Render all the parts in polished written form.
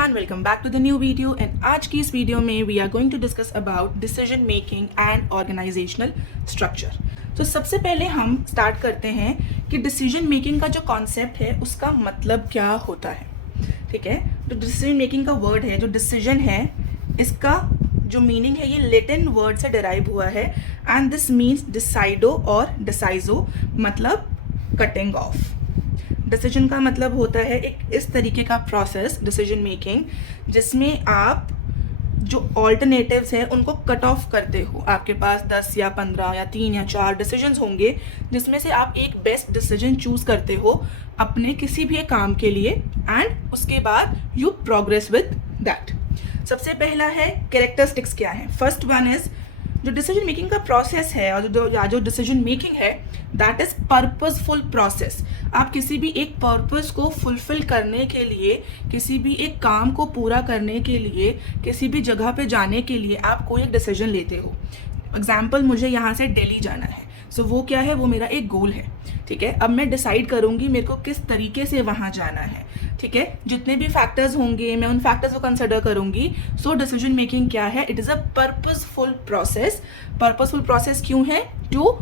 Everyone, welcome back to the new video. And आज की इस वीडियो में we are going to discuss about decision making and organisational structure. तो सबसे पहले हम स्टार्ट करते हैं कि डिसीजन मेकिंग का जो कॉन्सेप्ट है उसका मतलब क्या होता है। ठीक है, तो डिसीजन मेकिंग का वर्ड है जो डिसीजन है, इसका जो मीनिंग है ये लैटिन वर्ड से डिराइव हुआ है एंड दिस मीन्स डिसाइडो और डिसाइजो, मतलब कटिंग ऑफ। डिसीजन का मतलब होता है एक इस तरीके का प्रोसेस डिसीजन मेकिंग जिसमें आप जो ऑल्टरनेटिव्स हैं उनको कट ऑफ करते हो। आपके पास 10 या 15 या 3 या 4 डिसीजंस होंगे जिसमें से आप एक बेस्ट डिसीजन चूज करते हो अपने किसी भी काम के लिए एंड उसके बाद यू प्रोग्रेस विद दैट। सबसे पहला है कैरेक्टरिस्टिक्स क्या है। फर्स्ट वन इज जो डिसीजन मेकिंग का प्रोसेस है और जो डिसीजन मेकिंग है दैट इज पर्पसफुल प्रोसेस। आप किसी भी एक पर्पस को फुलफिल करने के लिए, किसी भी एक काम को पूरा करने के लिए, किसी भी जगह पे जाने के लिए आप कोई एक डिसीजन लेते हो। एग्जाम्पल, मुझे यहाँ से दिल्ली जाना है, सो वो क्या है, वो मेरा एक गोल है। ठीक है, अब मैं डिसाइड करूँगी मेरे को किस तरीके से वहाँ जाना है। ठीक है, जितने भी फैक्टर्स होंगे मैं उन फैक्टर्स को कंसिडर करूँगी। सो डिसीजन मेकिंग क्या है, it is a purposeful process. Purposeful process क्यों है? To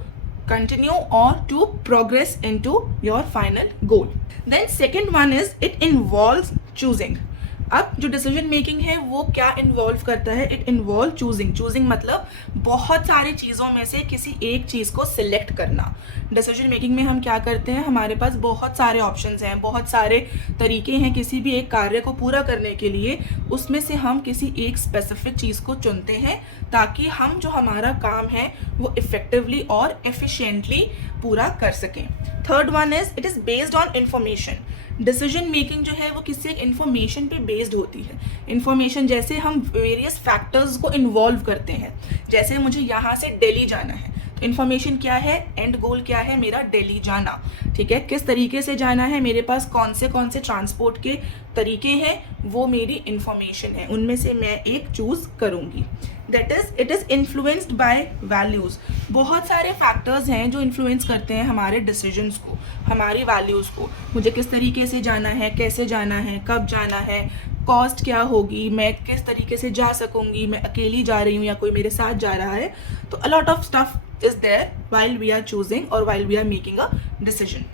continue or to progress into your final goal. Then second one is it involves choosing. अब जो डिसीजन मेकिंग है वो क्या इन्वॉल्व करता है? It involve choosing. चूजिंग मतलब बहुत सारी चीज़ों में से किसी एक चीज़ को सिलेक्ट करना। डिसीजन मेकिंग में हम क्या करते हैं, हमारे पास बहुत सारे ऑप्शंस हैं, बहुत सारे तरीके हैं किसी भी एक कार्य को पूरा करने के लिए। उसमें से हम किसी एक स्पेसिफिक चीज़ को चुनते हैं ताकि हम जो हमारा काम है वो इफेक्टिवली और एफिशिएंटली पूरा कर सकें। Third one is it is based on information. Decision making जो है वो किसी एक इन्फॉर्मेशन पे बेस्ड होती है। इन्फॉर्मेशन जैसे हम वेरियस फैक्टर्स को इन्वॉल्व करते हैं। जैसे मुझे यहाँ से दिल्ली जाना है, तो इन्फॉर्मेशन क्या है, एंड गोल क्या है मेरा, दिल्ली जाना। ठीक है, किस तरीके से जाना है, मेरे पास कौन से ट्रांसपोर्ट के तरीके हैं, वो मेरी इन्फॉर्मेशन है, उनमें से मैं एक चूज करूँगी। That is it is influenced by values. बहुत सारे फैक्टर्स हैं जो इन्फ्लुएंस करते हैं हमारे डिसीजंस को, हमारी वैल्यूज़ को। मुझे किस तरीके से जाना है, कैसे जाना है, कब जाना है, कॉस्ट क्या होगी, मैं किस तरीके से जा सकूँगी, मैं अकेली जा रही हूँ या कोई मेरे साथ जा रहा है। तो a lot of stuff is there while we are choosing or while we are making a decision.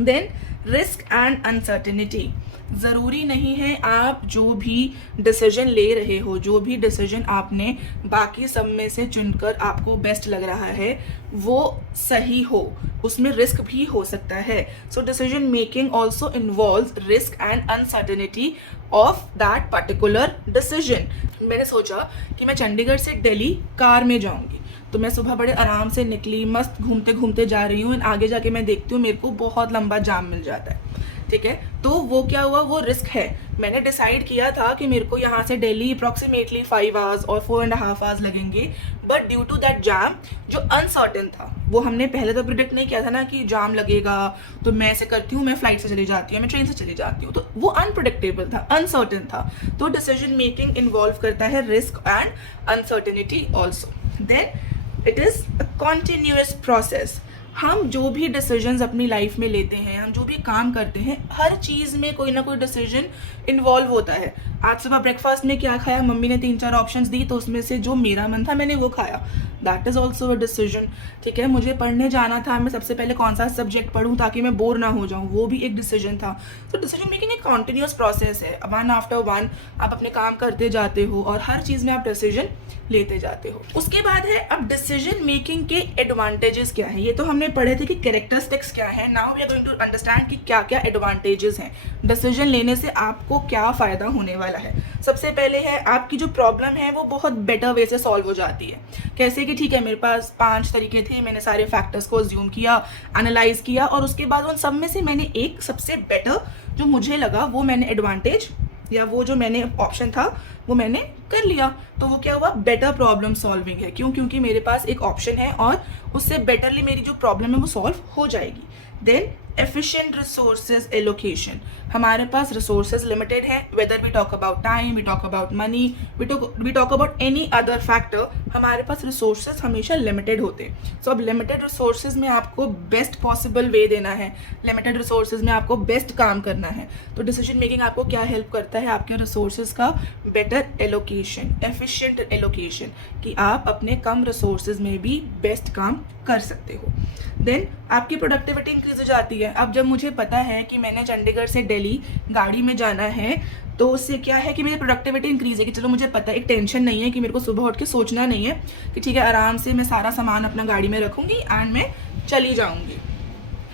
Then risk and uncertainty. ज़रूरी नहीं है आप जो भी डिसीजन ले रहे हो, जो भी डिसीजन आपने बाकी सब में से चुनकर आपको बेस्ट लग रहा है वो सही हो, उसमें रिस्क भी हो सकता है। So decision making also involves risk and uncertainty of that particular decision. मैंने सोचा कि मैं चंडीगढ़ से दिल्ली कार में जाऊंगी, तो मैं सुबह बड़े आराम से निकली, मस्त घूमते घूमते जा रही हूँ, आगे जाके मैं देखती हूँ मेरे को बहुत लंबा जाम मिल जाता है। ठीक है, तो वो क्या हुआ, वो रिस्क है। मैंने डिसाइड किया था कि मेरे को यहाँ से दिल्ली अप्रॉक्सीमेटली 5 आवर्स और 4.5 आवर्स लगेंगे, बट ड्यू टू दैट जाम जो अनसर्टेन था, वो हमने पहले तो प्रिडिक्ट नहीं किया था ना कि जाम लगेगा, तो मैं ऐसे करती हूँ, मैं फ्लाइट से चली जाती हूँ, मैं ट्रेन से चली जाती हूँ, तो वो अनप्रिडिक्टेबल था, अनसर्टेन था। तो डिसीजन मेकिंग इन्वॉल्व करता है risk and uncertainty also. Then it is a continuous process. हम जो भी डिसीजंस अपनी लाइफ में लेते हैं, हम जो भी काम करते हैं, हर चीज़ में कोई ना कोई डिसीजन इन्वॉल्व होता है। आज सुबह ब्रेकफास्ट में क्या खाया, मम्मी ने 3-4 ऑप्शंस दी, तो उसमें से जो मेरा मन था मैंने वो खाया, that is also a decision. ठीक है, मुझे पढ़ने जाना था, मैं सबसे पहले कौन सा सब्जेक्ट पढ़ूँ ताकि मैं बोर ना हो जाऊँ, वो भी एक डिसीजन था। तो डिसीजन मेकिंग एक कॉन्टिन्यूअस प्रोसेस है, वन आफ्टर वन आप अपने काम करते जाते हो और हर चीज़ में आप डिसीजन लेते जाते हो। उसके बाद है अब डिसीजन मेकिंग के एडवांटेजेस क्या है। ये तो हमने पढ़े थे कि कैरेक्टरिस्टिक्स क्या है। Now we are going to understand कि क्या क्या एडवांटेजेस हैं, डिसीजन लेने से आपको क्या फ़ायदा होने वाला है। सबसे पहले है आपकी जो प्रॉब्लम है वो बहुत बेटर वे से सॉल्व हो जाती है। कैसे कि ठीक है, मेरे पास 5 तरीके थे, मैंने सारे फैक्टर्स को अज्यूम किया, एनालाइज किया और उसके बाद उन सब में से मैंने एक सबसे बेटर जो मुझे लगा वो मैंने एडवांटेज या वो जो मैंने ऑप्शन था वो मैंने कर लिया, तो वो क्या हुआ, बेटर प्रॉब्लम सॉल्विंग है। क्यों? क्योंकि मेरे पास एक ऑप्शन है और उससे बेटरली मेरी जो प्रॉब्लम है वो सॉल्व हो जाएगी। देन efficient resources allocation, हमारे पास resources limited है, whether we talk about time, we talk about money, we talk about any other factor, हमारे पास resources हमेशा limited होते हैं। So अब limited resources में आपको best possible way देना है, limited resources में आपको best काम करना है। तो decision making आपको क्या help करता है, आपके resources का better allocation, efficient allocation, कि आप अपने कम resources में भी best काम कर सकते हो। देन आपकी प्रोडक्टिविटी इंक्रीज हो जाती है। अब जब मुझे पता है कि मैंने चंडीगढ़ से दिल्ली गाड़ी में जाना है, तो उससे क्या है कि मेरी प्रोडक्टिविटी इंक्रीज है, कि चलो मुझे पता है, एक टेंशन नहीं है कि मेरे को सुबह उठ के सोचना नहीं है कि ठीक है आराम से मैं सारा सामान अपना गाड़ी में रखूँगी एंड मैं चली जाऊँगी।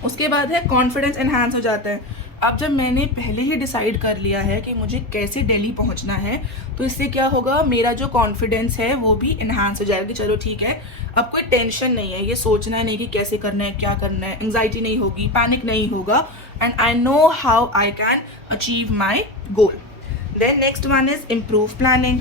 उसके बाद है कॉन्फिडेंस एनहांस हो जाता है। अब जब मैंने पहले ही डिसाइड कर लिया है कि मुझे कैसे दिल्ली पहुंचना है, तो इससे क्या होगा, मेरा जो कॉन्फिडेंस है वो भी इन्हांस हो जाएगा कि चलो ठीक है, अब कोई टेंशन नहीं है, ये सोचना है नहीं कि कैसे करना है, क्या करना है, एंग्जाइटी नहीं होगी, पैनिक नहीं होगा, and I know how I can achieve my goal. Then next one is improve planning.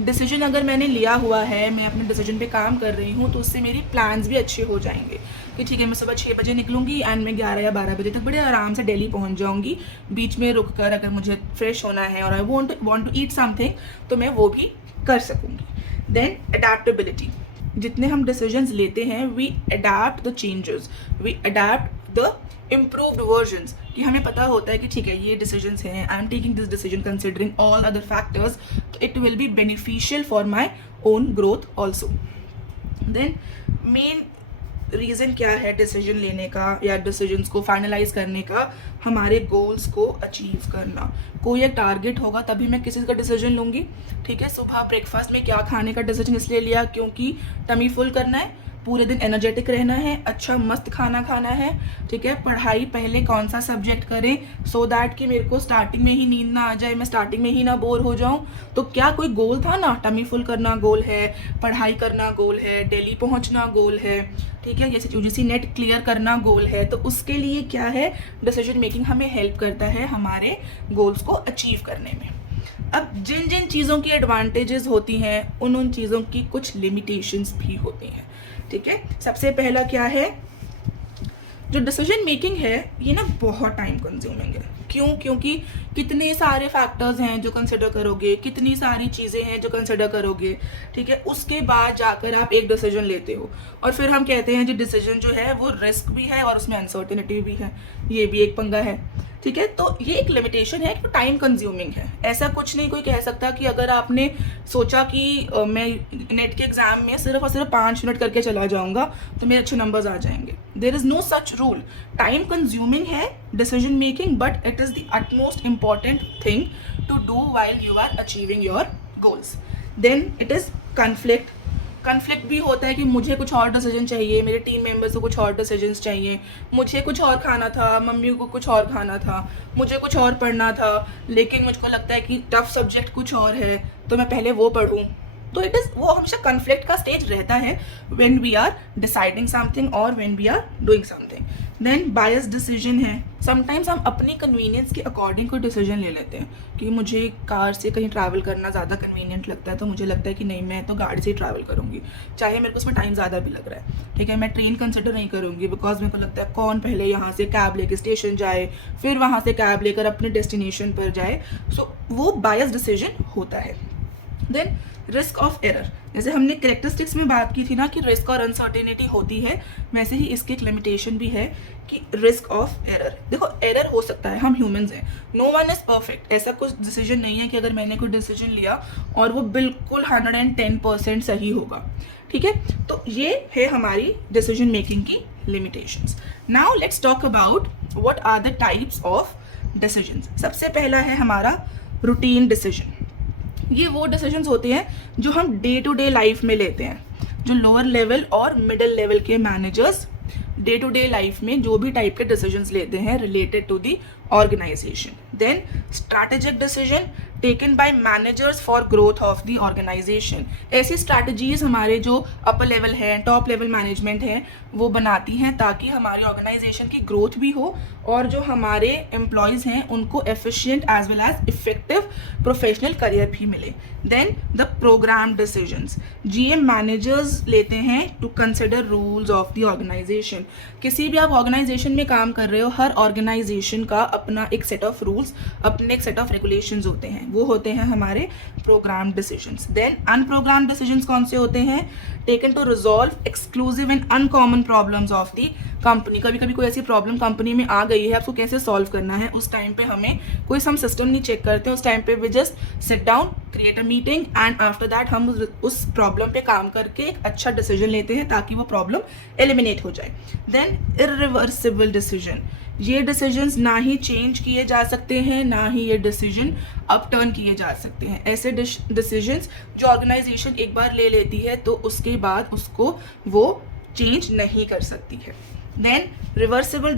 Decision अगर मैंने लिया हुआ है, मैं अपने डिसीजन पे काम कर रही हूँ, तो उससे मेरी प्लान्स भी अच्छे हो जाएंगे कि ठीक है मैं सुबह 6 बजे निकलूँगी एंड मैं 11 या 12 बजे तक बड़े आराम से दिल्ली पहुँच जाऊँगी। बीच में रुक कर अगर मुझे फ्रेश होना है और I want to eat something, तो मैं वो भी कर सकूँगी। देन अडेप्टेबिलिटी, जितने हम डिसीजंस लेते हैं, we adapt the changes, we adapt the improved versions, कि हमें पता होता है कि ठीक है ये डिसीजंस हैं, I am taking this decision considering all other factors, तो it will be beneficial for my own growth also. Then main reason क्या है डिसीजन लेने का या डिसीजंस को फाइनलाइज करने का, हमारे गोल्स को अचीव करना। कोई एक टारगेट होगा तभी मैं किसी का डिसीजन लूँगी। ठीक है, सुबह ब्रेकफास्ट में क्या खाने का डिसीजन इसलिए लिया क्योंकि टमी फुल करना है, पूरे दिन एनर्जेटिक रहना है, अच्छा मस्त खाना खाना है। ठीक है, पढ़ाई पहले कौन सा सब्जेक्ट करें सो दैट कि मेरे को स्टार्टिंग में ही नींद ना आ जाए, मैं स्टार्टिंग में ही ना बोर हो जाऊं। तो क्या कोई गोल था ना, टमी फुल करना गोल है, पढ़ाई करना गोल है, दिल्ली पहुंचना गोल है, ठीक है, जैसे यूजीसी नेट क्लियर करना गोल है। तो उसके लिए क्या है, डिसीजन मेकिंग हमें हेल्प करता है हमारे गोल्स को अचीव करने में। अब जिन जिन चीज़ों की एडवांटेजेस होती हैं, उन चीज़ों की कुछ लिमिटेशंस भी होती हैं। ठीक है, सबसे पहला क्या है, जो डिसीजन मेकिंग है ये ना बहुत टाइम कंज्यूमिंग है। क्यों? क्योंकि कितने सारे फैक्टर्स हैं जो कंसिडर करोगे, कितनी सारी चीज़ें हैं जो कंसिडर करोगे। ठीक है, उसके बाद जाकर आप एक डिसीजन लेते हो और फिर हम कहते हैं जो डिसीजन जो है वो रिस्क भी है और उसमें अनसर्टेनिटी भी है, ये भी एक पंगा है। ठीक है, तो ये एक लिमिटेशन है कि टाइम कंज्यूमिंग है। ऐसा कुछ नहीं कोई कह सकता कि अगर आपने सोचा कि मैं नेट के एग्जाम में सिर्फ और सिर्फ 5 मिनट करके चला जाऊंगा तो मेरे अच्छे नंबर्स आ जाएंगे। There is no such rule. Time consuming है decision making, but it is the utmost important thing to do while you are achieving your goals. Then it is conflict भी होता है कि मुझे कुछ और डिसीजन चाहिए, मेरे टीम मेंबर्स को कुछ और डिसीजंस चाहिए, मुझे कुछ और खाना था, मम्मी को कुछ और खाना था, मुझे कुछ और पढ़ना था, लेकिन मुझको लगता है कि टफ सब्जेक्ट कुछ और है तो मैं पहले वो पढ़ूँ। तो इट इज़ वो हमेशा कन्फ्लिक्ट का स्टेज रहता है when we are deciding something और when we are doing something. Then bias decision है, समटाइम्स हम अपनी कन्वीनियंस के अकॉर्डिंग कोई डिसीजन ले लेते हैं कि मुझे कार से कहीं ट्रैवल करना ज़्यादा कन्वीनियंट लगता है, तो मुझे लगता है कि नहीं मैं तो गाड़ी से ही ट्रैवल करूँगी, चाहे मेरे को उसमें टाइम ज़्यादा भी लग रहा है। ठीक है, मैं ट्रेन कंसिडर नहीं करूँगी बिकॉज मेरे को लगता है कौन पहले यहाँ से कैब लेके स्टेशन जाए, फिर वहाँ से कैब लेकर अपने डेस्टिनेशन पर जाए। सो वो बायस डिसीजन होता है। देन रिस्क ऑफ एरर, जैसे हमने कैरेक्टरिस्टिक्स में बात की थी ना कि रिस्क और अनसर्टेनिटी होती है, वैसे ही इसकी एक लिमिटेशन भी है कि रिस्क ऑफ एरर। देखो एरर हो सकता है, हम ह्यूमंस हैं, नो वन इज़ परफेक्ट। ऐसा कुछ डिसीजन नहीं है कि अगर मैंने कोई डिसीजन लिया और वो बिल्कुल 110% सही होगा। ठीक है, तो ये है हमारी डिसीजन मेकिंग की limitations. Now let's talk about what are the types of decisions. सबसे पहला है हमारा रूटीन डिसीजन। ये वो डिसीजंस होते हैं जो हम डे टू डे लाइफ में लेते हैं, जो लोअर लेवल और मिडिल लेवल के managers day to day life में जो भी टाइप के डिसीजंस लेते हैं related to the organisation. Then strategic decision, taken by managers for growth of the organisation. ऐसी स्ट्रैटेजीज हमारे जो अपर लेवल है, टॉप लेवल मैनेजमेंट है, वो बनाती हैं ताकि हमारी ऑर्गेनाइजेशन की ग्रोथ भी हो और जो हमारे एम्प्लॉयज़ हैं उनको efficient as well as effective professional career भी मिले। Then the program decisions, GM managers लेते हैं to consider rules of the organization. किसी भी आप ऑर्गेनाइजेशन में काम कर रहे हो, हर ऑर्गेनाइजेशन का अपना एक सेट ऑफ रूल्स, अपने एक सेट ऑफ रेगुलेशंस होते हैं, वो होते हैं हमारे program decisions. Then unprogrammed decisions कौन से होते हैं? Taken to resolve exclusive and uncommon problems of the company. कभी कभी कोई ऐसी प्रॉब्लम कंपनी में आ गई है, आपको कैसे सॉल्व करना है, उस टाइम पे हमें कोई हम सिस्टम नहीं चेक करते, उस टाइम पे we just sit down, create a meeting and after that हम उस प्रॉब्लम पे काम करके एक अच्छा डिसीजन लेते हैं ताकि वो प्रॉब्लम एलिमिनेट हो जाए। देन इरिवर्सिबल डिसीजन, ये डिसीजंस ना ही चेंज किए जा सकते हैं, ना ही ये डिसीजन अपटर्न किए जा सकते हैं। ऐसे डिसीजंस जो ऑर्गेनाइजेशन एक बार ले लेती है तो उसके बाद उसको वो चेंज नहीं कर सकती है। देन रिवर्सिबल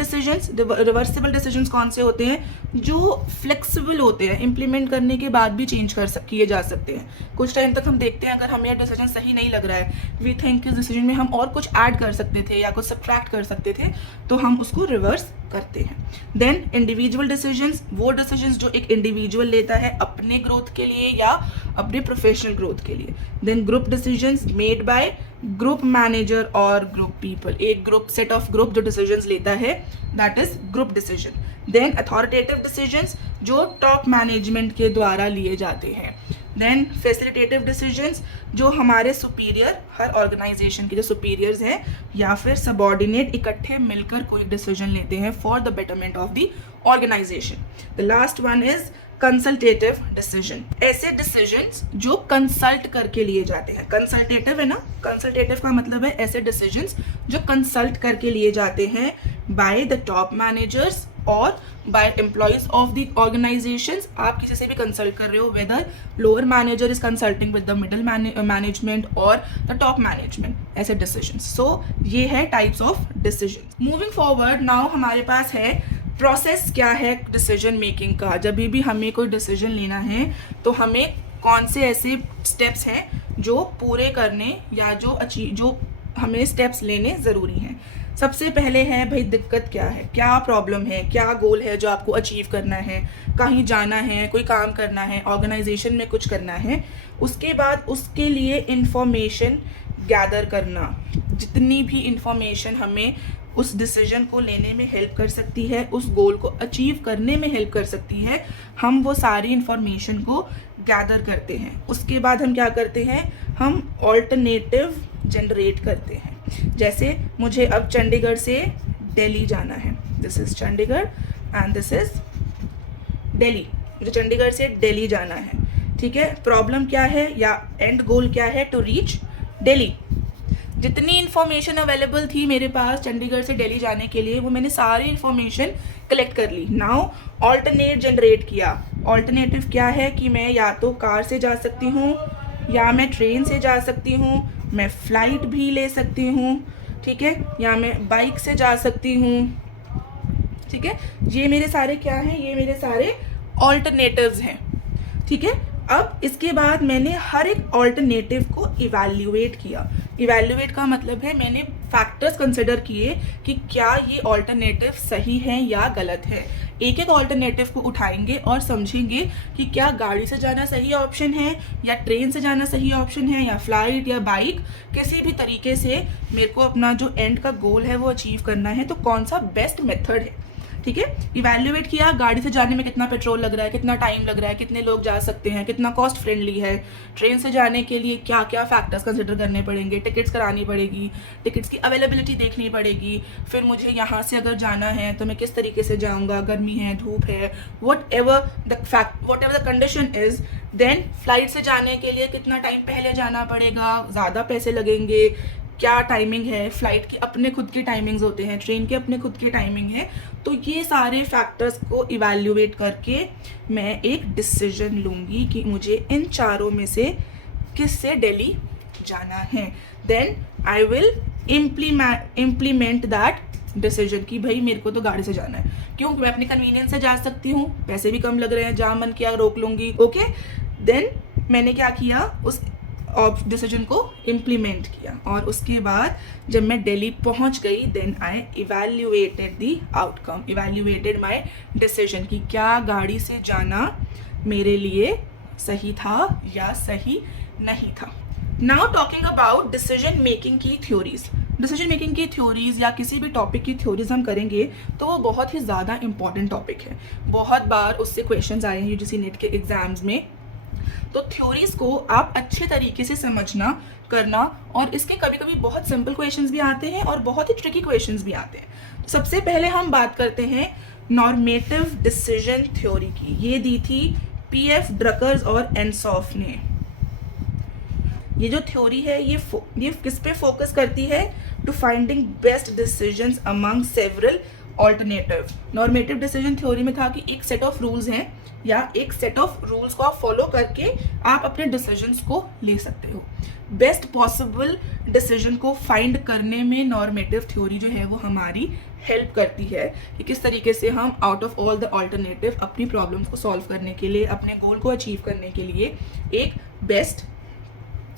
डिसीजंस कौन से होते हैं? जो फ्लेक्सिबल होते हैं, इम्प्लीमेंट करने के बाद भी चेंज किए जा सकते हैं। कुछ टाइम तक हम देखते हैं अगर हमें यह डिसीजन सही नहीं लग रहा है, वी थिंक इस डिसीजन में हम और कुछ ऐड कर सकते थे या कुछ सब्ट्रैक्ट कर सकते थे, तो हम उसको रिवर्स करते हैं। देन इंडिविजुअल डिसीजंस, वो डिसीजंस जो एक इंडिविजुअल लेता है अपने ग्रोथ के लिए या अपने प्रोफेशनल ग्रोथ के लिए। Then group decisions made by group manager और ग्रुप पीपल, एक ग्रुप, सेट ऑफ ग्रुप जो डिसीजंस लेता है, that is group decision. Then authoritative decisions जो टॉप मैनेजमेंट के द्वारा लिए जाते हैं। देन फैसिलिटेटिव डिसीजंस जो हमारे सुपीरियर, हर ऑर्गेनाइजेशन के जो सुपीरियर्स हैं या फिर सबॉर्डिनेट इकट्ठे मिलकर कोई डिसीजन लेते हैं for the betterment of the organization. The last one is consultative decision, ऐसे डिसीजंस जो कंसल्ट करके लिए जाते हैं। कंसल्टेटिव है ना, कंसल्टेटिव का मतलब है ऐसे डिसीजंस जो कंसल्ट करके लिए जाते हैं बाय द टॉप मैनेजर्स और by employees of the organizations. आप किसी से भी कंसल्ट कर रहे हो, whether lower manager is consulting with the middle management और द टॉप मैनेजमेंट, ऐसे डिसीजंस। सो ये है types of decisions. Moving forward now हमारे पास है प्रोसेस क्या है डिसीजन मेकिंग का। जब भी हमें कोई डिसीजन लेना है तो हमें कौन से ऐसे स्टेप्स हैं जो पूरे करने या जो हमें स्टेप्स लेने ज़रूरी हैं। सबसे पहले है भाई दिक्कत क्या है, क्या प्रॉब्लम है, क्या गोल है जो आपको अचीव करना है, कहीं जाना है, कोई काम करना है, ऑर्गेनाइजेशन में कुछ करना है। उसके बाद उसके लिए इंफॉर्मेशन गैदर करना, जितनी भी इंफॉर्मेशन हमें उस डिसीजन को लेने में हेल्प कर सकती है, उस गोल को अचीव करने में हेल्प कर सकती है, हम वो सारी इंफॉर्मेशन को गैदर करते हैं। उसके बाद हम क्या करते हैं, हम ऑल्टरनेटिव जनरेट करते हैं। जैसे मुझे अब चंडीगढ़ से दिल्ली जाना है, this is Chandigarh and this is Delhi, मुझे चंडीगढ़ से दिल्ली जाना है, ठीक है। प्रॉब्लम क्या है या एंड गोल क्या है? To reach Delhi. जितनी इन्फॉर्मेशन अवेलेबल थी मेरे पास चंडीगढ़ से दिल्ली जाने के लिए, वो मैंने सारी इन्फॉर्मेशन कलेक्ट कर ली। नाउ ऑल्टरनेट जनरेट किया। ऑल्टरनेटिव क्या है कि मैं या तो कार से जा सकती हूँ या मैं ट्रेन से जा सकती हूँ, मैं फ़्लाइट भी ले सकती हूँ, ठीक है, या मैं बाइक से जा सकती हूँ, ठीक है। ये मेरे सारे क्या हैं? ये मेरे सारे ऑल्टरनेटिव्स हैं, ठीक है। अब इसके बाद मैंने हर एक ऑल्टरनेटिव को इवैल्यूएट किया। इवैल्यूएट का मतलब है मैंने फैक्टर्स कंसिडर किए कि क्या ये ऑल्टरनेटिव सही है या गलत है। एक एक ऑल्टरनेटिव को उठाएंगे और समझेंगे कि क्या गाड़ी से जाना सही ऑप्शन है या ट्रेन से जाना सही ऑप्शन है या फ्लाइट या बाइक, किसी भी तरीके से मेरे को अपना जो एंड का गोल है वो अचीव करना है, तो कौन सा बेस्ट मेथड है, ठीक है। इवैल्यूएट किया, गाड़ी से जाने में कितना पेट्रोल लग रहा है, कितना टाइम लग रहा है, कितने लोग जा सकते हैं, कितना कॉस्ट फ्रेंडली है। ट्रेन से जाने के लिए क्या क्या फैक्टर्स कंसिडर करने पड़ेंगे, टिकट्स करानी पड़ेगी, टिकट्स की अवेलेबिलिटी देखनी पड़ेगी, फिर मुझे यहाँ से अगर जाना है तो मैं किस तरीके से जाऊँगा, गर्मी है, धूप है, whatever the condition is. Then flight से जाने के लिए कितना टाइम पहले जाना पड़ेगा, ज़्यादा पैसे लगेंगे, क्या टाइमिंग है, फ़्लाइट की अपने खुद के टाइमिंग्स होते हैं, ट्रेन के अपने खुद के टाइमिंग है। तो ये सारे फैक्टर्स को इवैल्यूएट करके मैं एक डिसीजन लूँगी कि मुझे इन चारों में से किस से दिल्ली जाना है। Then I will implement that decision कि भाई मेरे को तो गाड़ी से जाना है, क्यों, मैं अपने कन्वीनियंस से जा सकती हूँ, पैसे भी कम लग रहे हैं, जहाँ मन किया रोक लूँगी, ओके। देन मैंने क्या किया, उस डिसीजन को इम्प्लीमेंट किया, और उसके बाद जब मैं दिल्ली पहुंच गई, then I evaluated the outcome, evaluated my decision कि क्या गाड़ी से जाना मेरे लिए सही था या सही नहीं था। Now talking about decision making की थ्योरीज। डिसीजन मेकिंग की थ्योरीज या किसी भी टॉपिक की थ्योरीज हम करेंगे तो वो बहुत ही ज़्यादा इंपॉर्टेंट टॉपिक है, बहुत बार उससे क्वेश्चंस आए हैं यूजीसी नेट के एग्जाम्स में। तो थ्योरीज को आप अच्छे तरीके से समझना, करना, और इसके कभी कभी बहुत सिंपल क्वेश्चंस भी आते हैं और बहुत ही ट्रिकी क्वेश्चंस भी आते हैं। सबसे पहले हम बात करते हैं नॉर्मेटिव डिसीजन थ्योरी की। ये दी थी पीएफ ड्रकर्स और एनसॉफ ने। ये जो थ्योरी है ये किस पे फोकस करती है, to finding best decisions among several alternative. Normative decision theory में था कि एक सेट ऑफ रूल्स हैं या एक सेट ऑफ रूल्स को आप फॉलो करके आप अपने डिसीजंस को ले सकते हो। बेस्ट पॉसिबल डिसीजन को फाइंड करने में नॉर्मेटिव थ्योरी जो है वो हमारी हेल्प करती है कि किस तरीके से हम out of all the alternative अपनी प्रॉब्लम को सॉल्व करने के लिए, अपने गोल को अचीव करने के लिए एक बेस्ट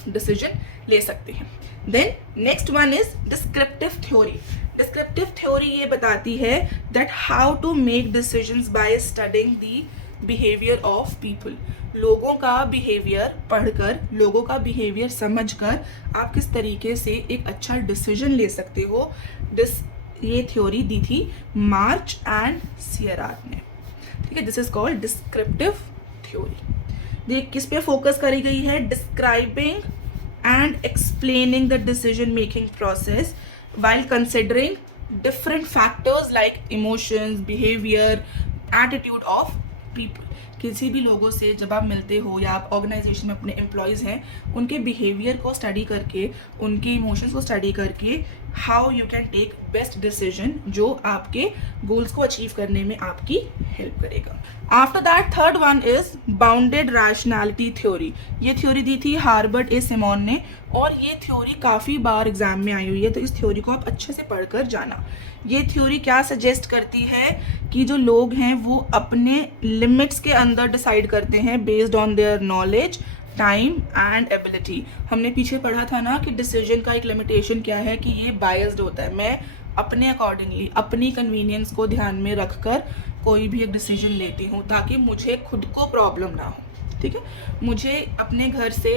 डिसीजन ले सकते हैं। Then next one is descriptive theory. Descriptive theory ये बताती है that how to make decisions by studying the behaviour of people. लोगों का बिहेवियर पढ़कर, लोगों का बिहेवियर समझकर आप किस तरीके से एक अच्छा डिसीजन ले सकते हो। ये थ्योरी दी थी मार्च एंड सियराट ने, ठीक है। This is called descriptive theory. देख किस पे फोकस करी गई है, describing and explaining the decision making process while considering different factors like emotions, behavior, attitude of people। किसी भी लोगों से जब आप मिलते हो या आप ऑर्गेनाइजेशन में अपने एम्प्लॉयज़ हैं, उनके बिहेवियर को स्टडी करके, उनके इमोशंस को स्टडी करके how you can take best decision जो आपके गोल्स को अचीव करने में आपकी हेल्प करेगा। After that third one is bounded rationality theory. ये थ्योरी दी थी हार्बर्ट ए सिमोन ने, और ये थ्योरी काफ़ी बार एग्जाम में आई हुई है, तो इस थ्योरी को आप अच्छे से पढ़कर जाना। ये थ्योरी क्या सजेस्ट करती है कि जो लोग हैं वो अपने लिमिट्स के अंदर डिसाइड करते हैं based on their knowledge, time and ability. हमने पीछे पढ़ा था ना कि डिसीजन का एक लिमिटेशन क्या है कि ये बायस्ड होता है। मैं अपने अकॉर्डिंगली, अपनी कन्वीनियंस को ध्यान में रखकर कोई भी एक डिसीजन लेती हूँ ताकि मुझे खुद को प्रॉब्लम ना हो, ठीक है। मुझे अपने घर से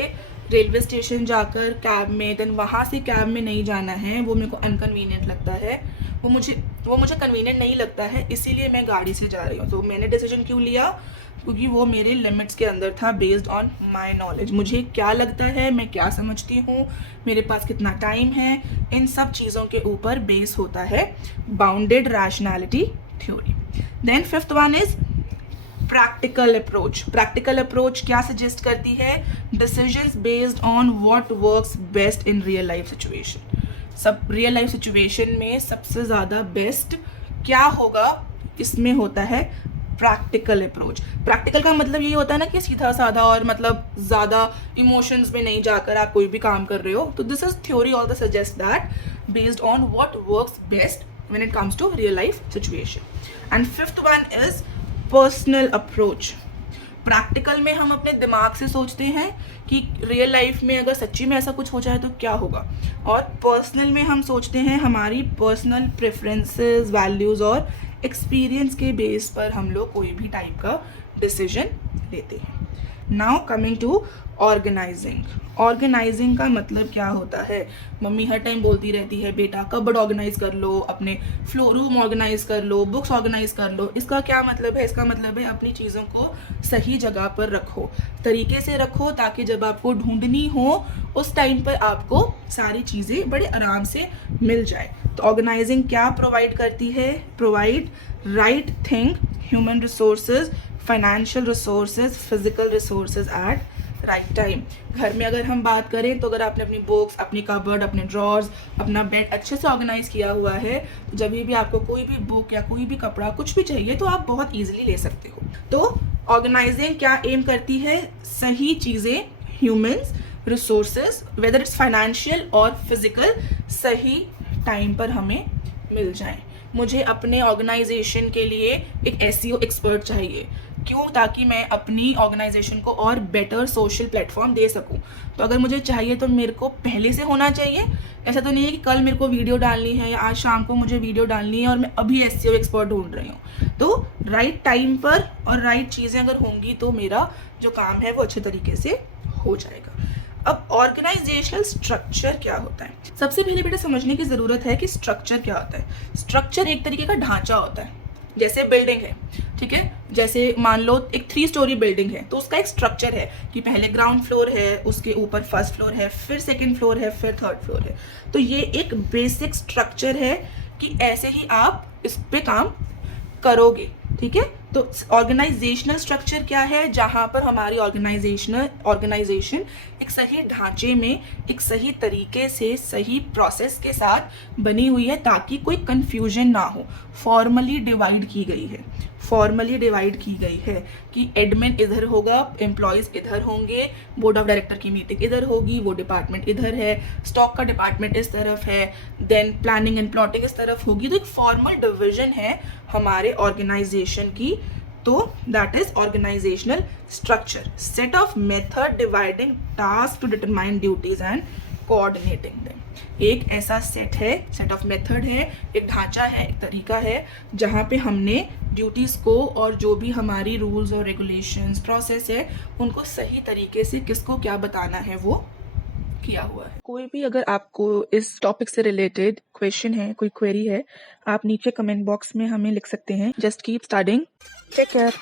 रेलवे स्टेशन जाकर कैब में, देन वहाँ से कैब में नहीं जाना है, वो मेरे को अनकन्वीनियंट लगता है, वो मुझे कन्वीनियंट नहीं लगता है, इसीलिए मैं गाड़ी से जा रही हूँ। तो मैंने डिसीजन क्यों लिया, क्योंकि वो मेरे लिमिट्स के अंदर था, बेस्ड ऑन माय नॉलेज। मुझे क्या लगता है, मैं क्या समझती हूँ, मेरे पास कितना टाइम है, इन सब चीज़ों के ऊपर बेस होता है bounded rationality theory. Then fifth one is practical approach. Practical approach क्या सजेस्ट करती है, decisions based on what works best in real life situation. सब रियल लाइफ सिचुएशन में सबसे ज़्यादा बेस्ट क्या होगा, इसमें होता है प्रैक्टिकल अप्रोच। प्रैक्टिकल का मतलब ये होता है ना कि सीधा साधा और मतलब ज़्यादा इमोशंस में नहीं जाकर आप कोई भी काम कर रहे हो। तो this is theory also suggest that based on what works best when it comes to real life situation. And fifth one is personal approach. Practical में हम अपने दिमाग से सोचते हैं कि रियल लाइफ में अगर सच्ची में ऐसा कुछ हो जाए तो क्या होगा, और पर्सनल में हम सोचते हैं हमारी पर्सनल प्रेफरेंसेस, वैल्यूज़ और एक्सपीरियंस के बेस पर हम लोग कोई भी टाइप का डिसीजन लेते हैं। Now coming to organizing. Organizing का मतलब क्या होता है, मम्मी हर टाइम बोलती रहती है बेटा कबर्ड ऑर्गेनाइज कर लो, अपने फ्लोर रूम ऑर्गेनाइज कर लो, बुक्स ऑर्गेनाइज कर लो। इसका क्या मतलब है, इसका मतलब है अपनी चीज़ों को सही जगह पर रखो, तरीके से रखो, ताकि जब आपको ढूंढनी हो उस टाइम पर आपको सारी चीज़ें बड़े आराम से मिल जाए। तो ऑर्गेनाइजिंग क्या प्रोवाइड करती है, provide right thing, human resources, financial resources, physical resources eight right time. घर में अगर हम बात करें तो अगर आपने अपनी बुक्स, अपनी कबर्ड, अपने ड्रॉर्स, अपना बेड अच्छे से ऑर्गेनाइज किया हुआ है, तो जब भी आपको कोई भी बुक या कोई भी कपड़ा कुछ भी चाहिए तो आप बहुत ईजिली ले सकते हो। तो ऑर्गेनाइजिंग क्या एम करती है, सही चीज़ें, humans, resources, whether it's financial और फिजिकल, सही टाइम पर हमें मिल जाएं। मुझे अपने ऑर्गेनाइजेशन के लिए एक एसईओ एक्सपर्ट चाहिए। क्यों? ताकि मैं अपनी ऑर्गेनाइजेशन को और बेटर सोशल प्लेटफॉर्म दे सकूं। तो अगर मुझे चाहिए तो मेरे को पहले से होना चाहिए। ऐसा तो नहीं है कि कल मेरे को वीडियो डालनी है या आज शाम को मुझे वीडियो डालनी है और मैं अभी एसईओ एक्सपर्ट ढूंढ रही हूँ। तो राइट टाइम पर और राइट चीज़ें अगर होंगी तो मेरा जो काम है वो अच्छे तरीके से हो जाएगा। अब ऑर्गेनाइजेशनल स्ट्रक्चर क्या होता है? सबसे पहले बेटा समझने की ज़रूरत है कि स्ट्रक्चर क्या होता है। स्ट्रक्चर एक तरीके का ढांचा होता है। जैसे बिल्डिंग है, ठीक है, जैसे मान लो एक 3 स्टोरी बिल्डिंग है तो उसका एक स्ट्रक्चर है कि पहले ग्राउंड फ्लोर है, उसके ऊपर फर्स्ट फ्लोर है, फिर सेकंड फ्लोर है, फिर थर्ड फ्लोर है। तो ये एक बेसिक स्ट्रक्चर है कि ऐसे ही आप इस पे काम करोगे, ठीक है। तो ऑर्गेनाइजेशनल स्ट्रक्चर क्या है? जहां पर हमारी ऑर्गेनाइजेशन एक सही ढांचे में एक सही तरीके से सही प्रोसेस के साथ बनी हुई है ताकि कोई कंफ्यूजन ना हो। फॉर्मली डिवाइड की गई है कि एडमिन इधर होगा, एम्प्लॉयज इधर होंगे, बोर्ड ऑफ डायरेक्टर की मीटिंग इधर होगी, वो डिपार्टमेंट इधर है, स्टॉक का डिपार्टमेंट इस तरफ है, देन प्लानिंग एंड प्लॉटिंग इस तरफ होगी। तो एक फॉर्मल डिविजन है हमारे ऑर्गेनाइजेशन की। तो that is organizational structure, set of method dividing task to determine duties and coordinating them. एक ऐसा सेट ऑफ मेथड है, एक ढांचा है, एक तरीका है जहाँ पे हमने ड्यूटीज को और जो भी हमारी रूल्स और रेगुलेशंस प्रोसेस है उनको सही तरीके से किसको क्या बताना है वो किया हुआ है। कोई भी अगर आपको इस टॉपिक से रिलेटेड क्वेश्चन है, कोई क्वेरी है, आप नीचे कमेंट बॉक्स में हमें लिख सकते हैं। Just keep studying, take care.